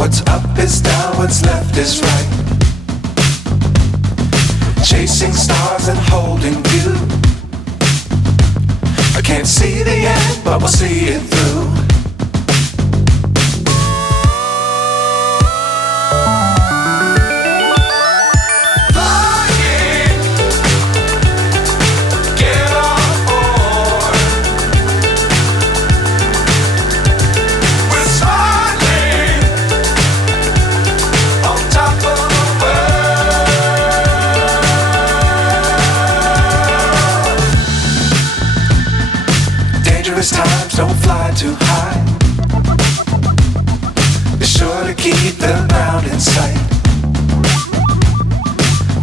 What's up is down, what's left is right. Chasing stars and holding you. I can't see the end, but we'll see it through. Dangerous times, don't fly too high. Be sure to keep the ground in sight.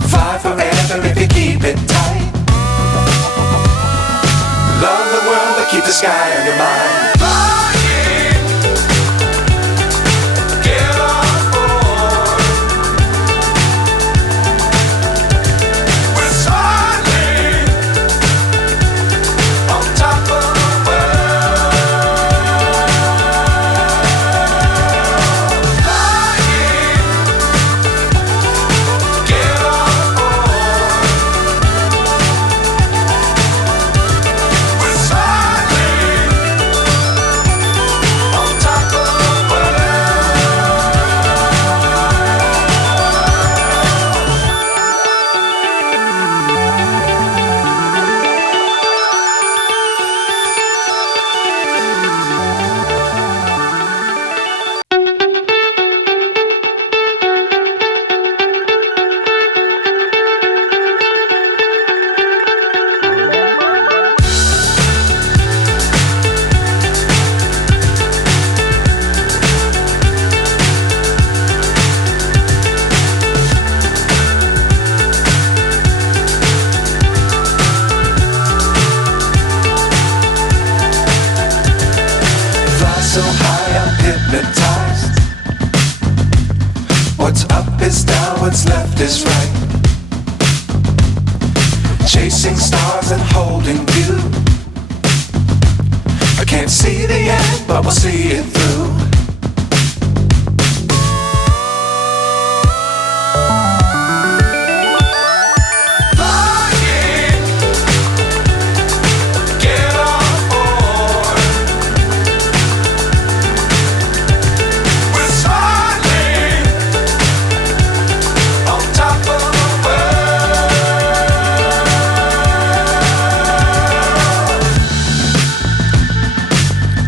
Fly forever if you keep it tight. Love the world, but keep the sky on your mind. So high, I'm hypnotized. What's up is down, what's left is right. Chasing stars and holding you. I can't see the end, but we'll see it through.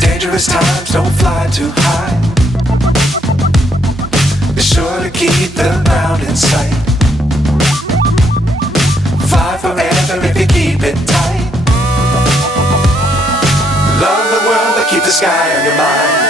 Dangerous times, don't fly too high. Be sure to keep the ground in sight. Fly forever if you keep it tight. Love the world, but keep the sky on your mind.